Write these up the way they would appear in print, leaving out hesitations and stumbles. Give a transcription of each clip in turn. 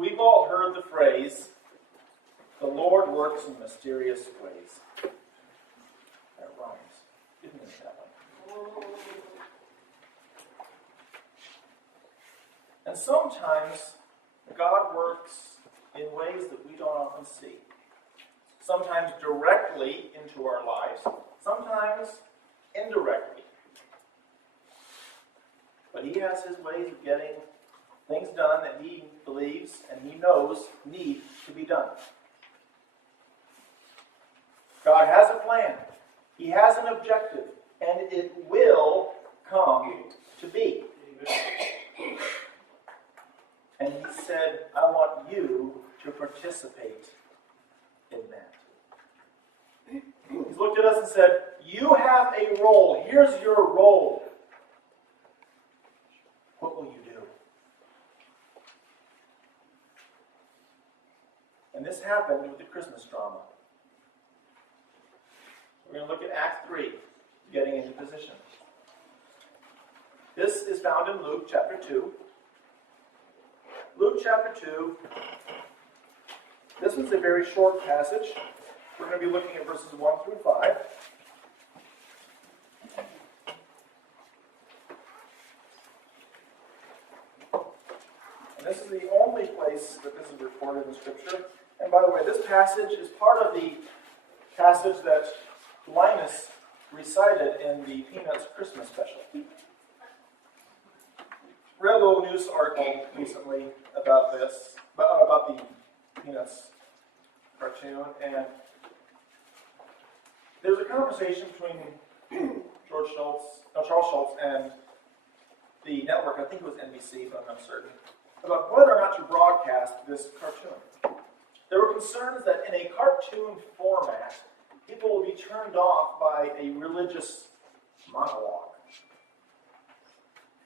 We've all heard the phrase, "The Lord works in mysterious ways." That rhymes. Didn't it that way? And sometimes God works in ways that we don't often see. Sometimes directly into our lives, sometimes indirectly. But He has His ways of getting things done that He believes and He knows need to be done. God has a plan. He has an objective. And it will come to be. And He said, I want you to participate in that. He's looked at us and said, you have a role. Here's your role. What will you do? And this happened with the Christmas drama. We're going to look at Act 3, getting into position. This is found in Luke chapter 2. Luke chapter 2. This one's a very short passage. We're going to be looking at verses 1 through 5. And this is the only place that this is recorded in Scripture. And by the way, this passage is part of the passage that Linus recited in the Peanuts Christmas special. Read a little news article recently about this, about the Peanuts cartoon, and there was a conversation between Charles Schultz and the network, I think it was NBC, but I'm not certain, about whether or not to broadcast this cartoon. There were concerns that in a cartoon format, people will be turned off by a religious monologue.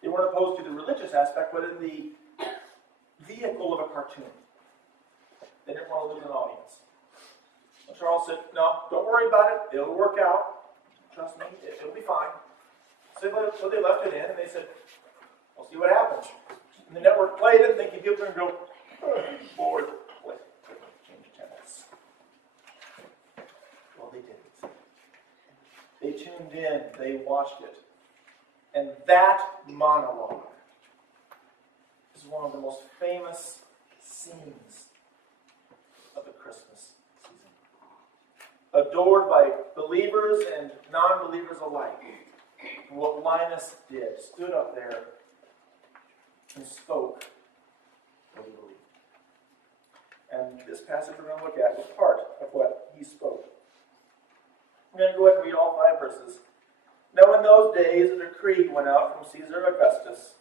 They weren't opposed to the religious aspect, but in the vehicle of a cartoon. They didn't want to lose an audience. And Charles said, no, don't worry about it. It'll work out. Trust me, it'll be fine. So they left it in, and they said, we'll see what happens. And the network played it, thinking people are going to go, oh, Lord, click, change channels. Well, they didn't. They tuned in, they watched it. And that monologue is one of the most famous scenes of the Christmas season. Adored by believers and non-believers alike. And what Linus did, stood up there and spoke what he believed. And this passage we're going to look at is part of what he spoke. I'm going to go ahead and read all 5 verses. Now in those days a decree went out from Caesar Augustus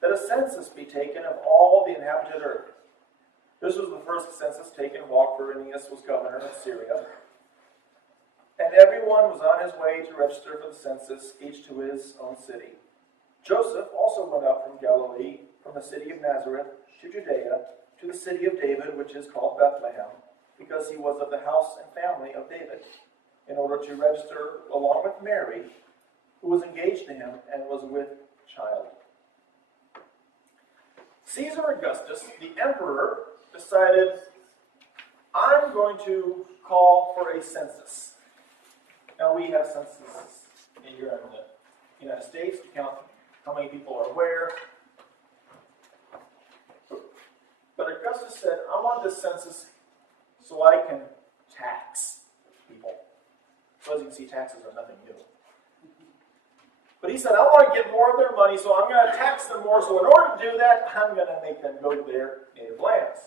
that a census be taken of all the inhabited earth. This was the first census taken while Quirinius was governor of Syria. And everyone was on his way to register for the census, each to his own city. Joseph also went up from Galilee, from the city of Nazareth to Judea, to the city of David, which is called Bethlehem, because he was of the house and family of David, in order to register along with Mary, who was engaged to him and was with child. Caesar Augustus, the emperor, decided, I'm going to call for a census. Now we have censuses here in the United States to count how many people are where. But Augustus said, I want this census so I can tax people. So as you can see, taxes are nothing new. But he said, I want to get more of their money, so I'm going to tax them more. So in order to do that, I'm going to make them go to their native lands.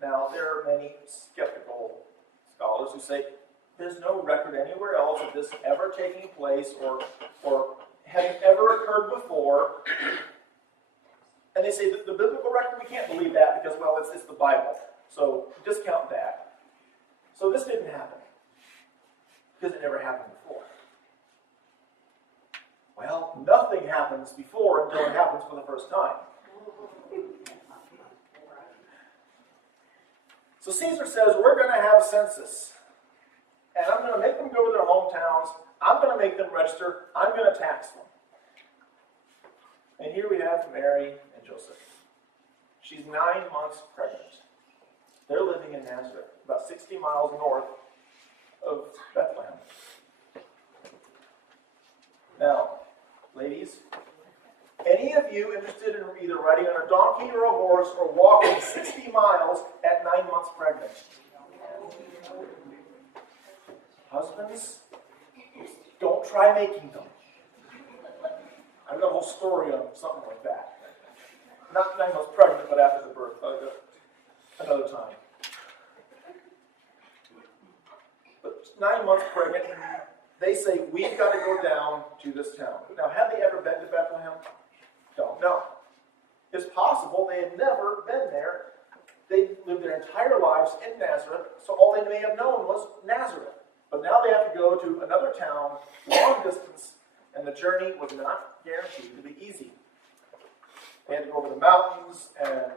Now, there are many skeptical scholars who say, there's no record anywhere else of this ever taking place or having ever occurred before. And they say that the biblical record, we can't believe that because, well, it's the Bible. So discount that. So this didn't happen because it never happened before. Well, nothing happens before until it happens for the first time. So Caesar says, we're going to have a census. And I'm going to make them go to their hometowns. I'm going to make them register. I'm going to tax them. And here we have Mary and Joseph. She's 9 months pregnant. They're living in Nazareth, about 60 miles north of Bethlehem. Now, ladies, any of you interested in either riding on a donkey or a horse or walking 60 miles at 9 months pregnant? Husbands, don't try making them. I've got a whole story on something like that. Not 9 months pregnant, but after the birth. Another time. But 9 months pregnant, they say, we've got to go down to this town. Now, have they ever been to Bethlehem? Don't know. It's possible they had never been there. They lived their entire lives in Nazareth, so all they may have known was Nazareth. But now they have to go to another town, long distance, and the journey was not guaranteed to be easy. They had to go over the mountains and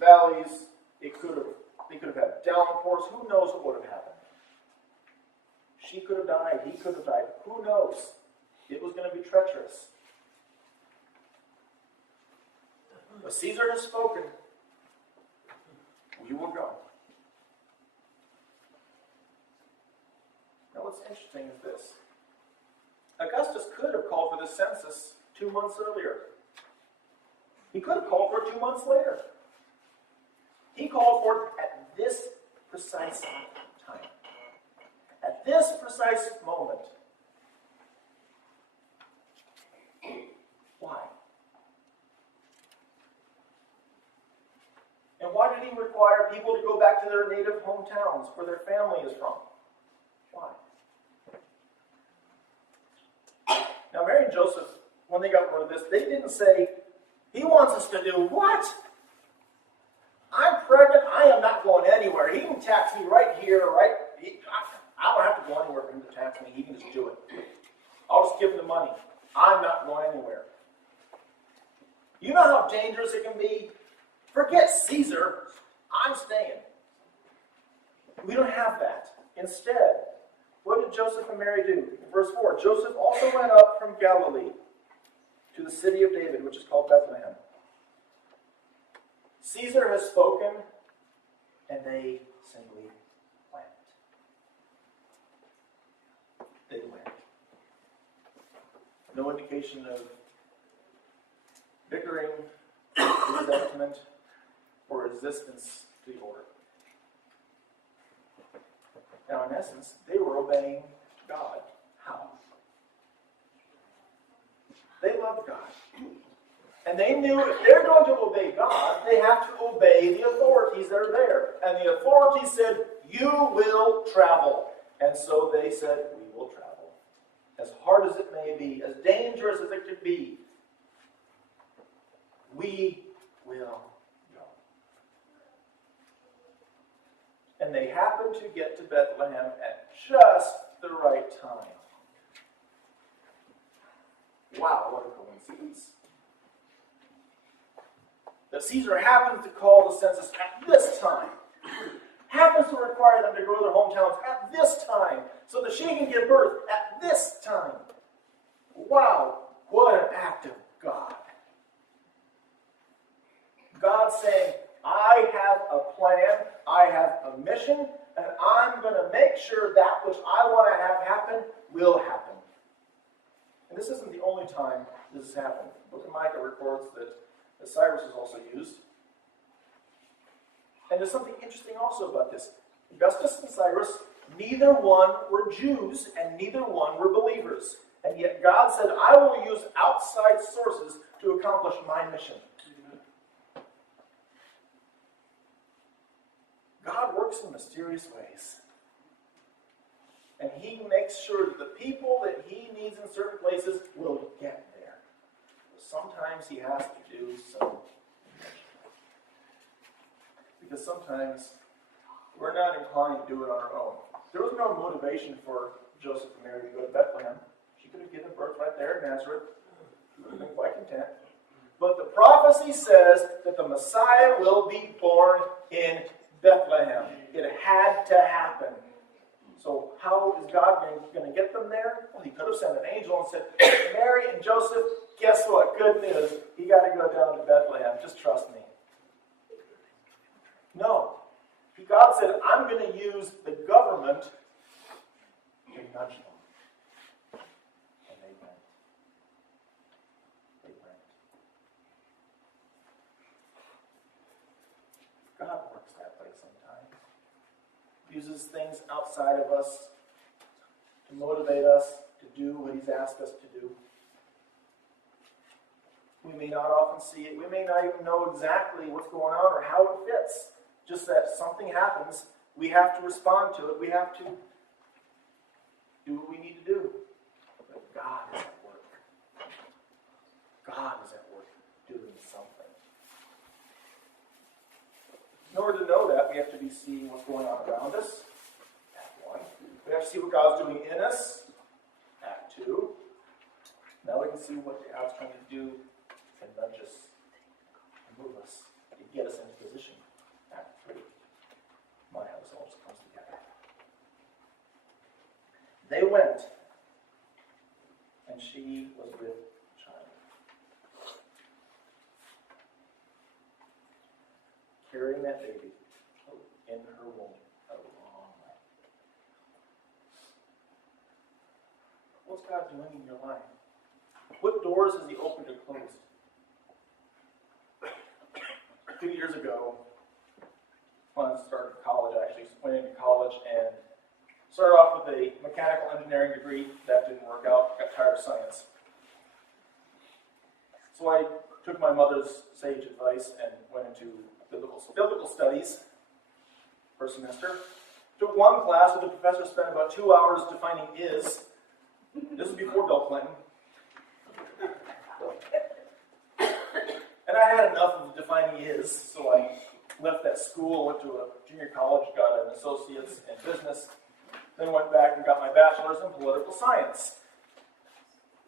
valleys. They could have had downpours. Who knows what would have happened? She could have died. He could have died. Who knows? It was going to be treacherous. But Caesar has spoken. We will go. Now what's interesting is this. Augustus could have called for the census 2 months earlier. He could have called for it 2 months later. He called for it at this precise time. At this precise moment. Why? And why did he require people to go back to their native hometowns where their family is from? Why? Now, Mary and Joseph, when they got word of this, they didn't say, he wants us to do what? I'm pregnant. I am not going anywhere. He can tax me right here, right? I don't have to go anywhere for him to tax me. He can just do it. I'll just give him the money. I'm not going anywhere. You know how dangerous it can be? Forget Caesar. I'm staying. We don't have that. Instead, what did Joseph and Mary do? In verse 4, Joseph also went up from Galilee to the city of David, which is called Bethlehem. Caesar has spoken, and they simply went. They went. No indication of bickering, resentment, or resistance to the order. Now, in essence, they were obeying God. How? They loved God. And they knew if they're going to obey God, they have to obey the authorities that are there. And the authorities said, you will travel. And so they said, we will travel. As hard as it may be, as dangerous as it could be, we will go. And they happened to get to Bethlehem at just the right time. Wow, what a coincidence. That Caesar happens to call the census at this time. Happens to require them to go to their hometowns at this time, so that she can give birth at this time. Wow, what an act of God. God saying, I have a plan, I have a mission, and I'm going to make sure that which I want to have happen will happen. And this isn't the only time this has happened. The book of Micah records that Cyrus is also used. And there's something interesting also about this. Augustus and Cyrus, neither one were Jews and neither one were believers. And yet God said, I will use outside sources to accomplish my mission. God works in mysterious ways. And he makes sure that the people that he needs in certain places will get there. But sometimes he has to do some. Because sometimes we're not inclined to do it on our own. There was no motivation for Joseph and Mary to go to Bethlehem. She could have given birth right there in Nazareth. She would have been quite content. But the prophecy says that the Messiah will be born in Bethlehem. It had to happen. So how is God going to get them there? Well, he could have sent an angel and said, Mary and Joseph, guess what? Good news. You got to go down to Bethlehem. Just trust me. God said, I'm going to use the government to nudge them. And they went. They went. God works that way sometimes. Uses things outside of us to motivate us to do what He's asked us to do. We may not often see it. We may not even know exactly what's going on or how it fits. Just that something happens. We have to respond to it. We have to do what we need to do. But God is at work. God is at work doing something. In order to know that, we have to be seeing what's going on around us. Act 1. We have to see what God's doing in us. Act 2. Now we can see what God's trying to do and nudge us and move us to get us into position. Act 3. My house also comes together. They went, and she was with child, carrying that baby in her womb a long way. What's God doing in your life? What doors has He opened or closed? A few years ago, when I started college, I actually went into college and started off with a mechanical engineering degree. That didn't work out. Got tired of science. So I took my mother's sage advice and went into biblical studies for a semester. Took one class where the professor spent about 2 hours defining is. This was before Bill Clinton. And I had enough of defining is, so I left that school, went to a junior college, got an associate's in business, then went back and got my bachelor's in political science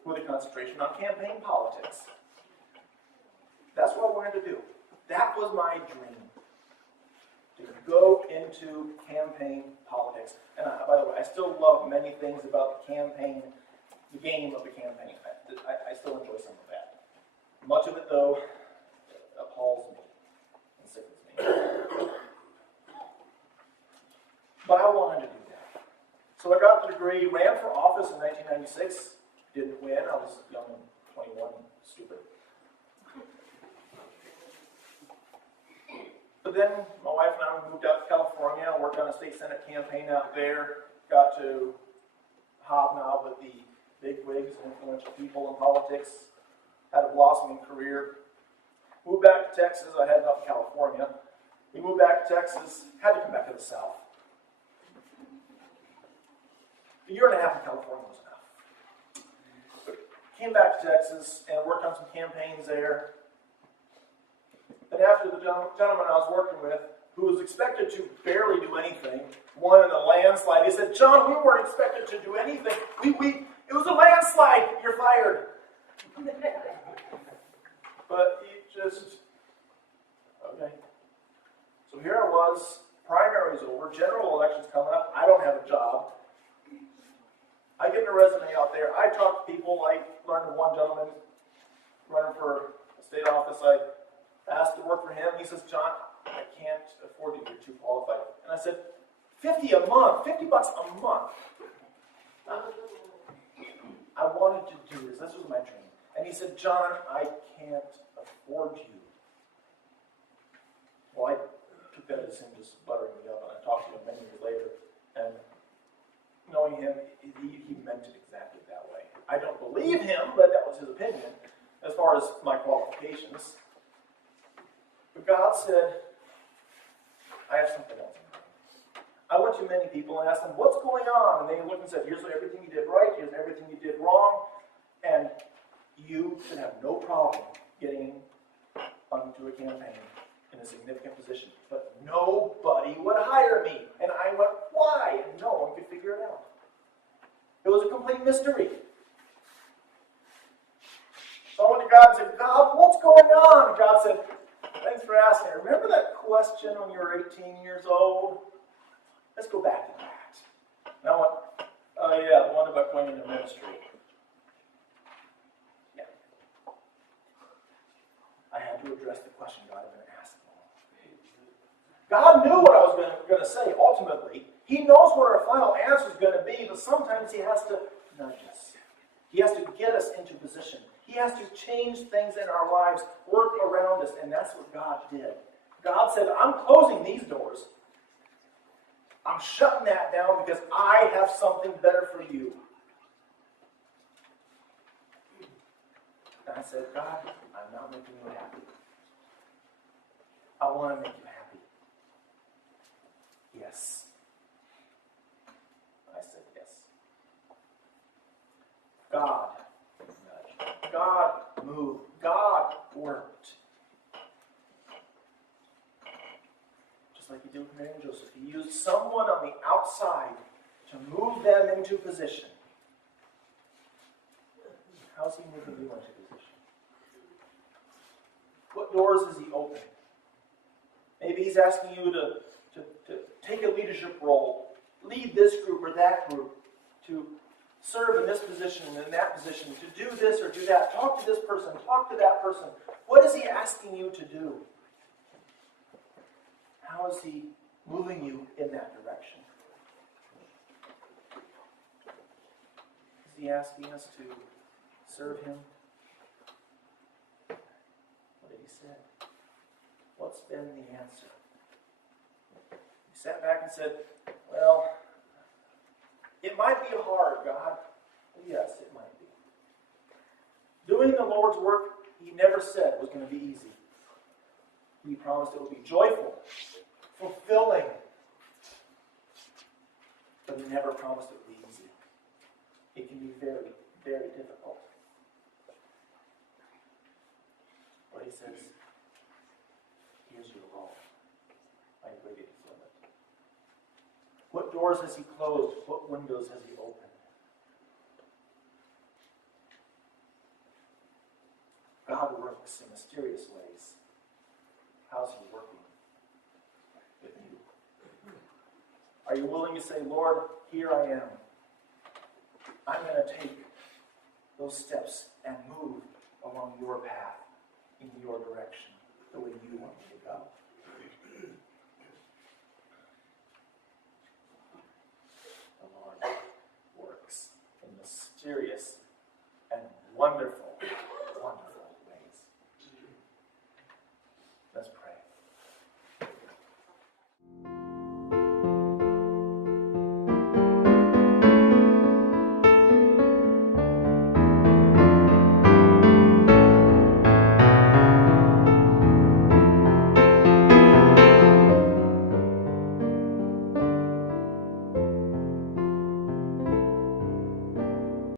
with a concentration on campaign politics. That's what I wanted to do. That was my dream, to go into campaign politics. And by the way, I still love many things about the campaign, the game of the campaign. I still enjoy some of that. Much of it, though, appalls me and sickens me. But I wanted to do that. So I got the degree, ran for office in 1996, didn't win. I was young and 21, stupid. But then my wife and I moved out to California, worked on a state senate campaign out there, got to hobnob with the big wigs and influential people in politics, had a blossoming career. Moved back to Texas. I had enough in California. We moved back to Texas, had to come back to the South. A year and a half in California was enough. But came back to Texas and worked on some campaigns there. And after the gentleman I was working with, who was expected to barely do anything, won in a landslide, he said, "John, we weren't expected to do anything. It was a landslide. You're fired." But he just, okay. So here I was, primary's over, general election's coming up, I don't have a job. I get my resume out there, I talk to people, I learned of one gentleman running for a state office, I asked to work for him, he says, "John, I can't afford you, you're too qualified." And I said, $50 a month, $50 a month. I wanted to do this was my dream. And he said, "John, I can't afford you." Well, I took that as him just buttering me up, and I talked to him many years later, and knowing him, he meant it exactly that way. I don't believe him, but that was his opinion, as far as my qualifications. But God said, "I have something else in mind." I went to many people and asked them, "What's going on?" And they looked and said, "Here's everything you did right, here's everything you did wrong, and you should have no problem getting onto a campaign in a significant position." But nobody would hire me. And I went, "Why?" And no one could figure it out. It was a complete mystery. So I went to God and said, "God, what's going on?" And God said, "Thanks for asking. Remember that question when you were 18 years old? Let's go back to that." And I went, "Oh yeah, the one about going into ministry." Yeah. I had to address the question God had been asking. God knew what I was going to say ultimately. He knows what our final answer is going to be, but sometimes he has to nudge us. He has to get us into position. He has to change things in our lives, work around us, and that's what God did. God said, I'm closing these doors. I'm shutting that down because I have something better for you. And I said, God, I'm not making you happy. I want to make you happy. Yes. I said yes. God nudged. God moved. God worked. Just like he did with Mary and Joseph. He used someone on the outside to move them into position. How's he moving you into position? What doors is he opening? Maybe he's asking you to take a leadership role, lead this group or that group, to serve in this position and in that position, to do this or do that, talk to this person, talk to that person. What is he asking you to do? How is he moving you in that direction? Is he asking us to serve him? What did he say? What's been the answer? He sat back and said, well, it might be hard, God. Yes, it might be. Doing the Lord's work, he never said was going to be easy. He promised it would be joyful, fulfilling. But he never promised it would be easy. It can be very, very difficult. But he says, here's your role. Are you ready to fill it? What doors has he closed? What windows has he opened? God works in mysterious ways. How's he working with you? Are you willing to say, Lord, here I am. I'm going to take those steps and move along your path in your direction.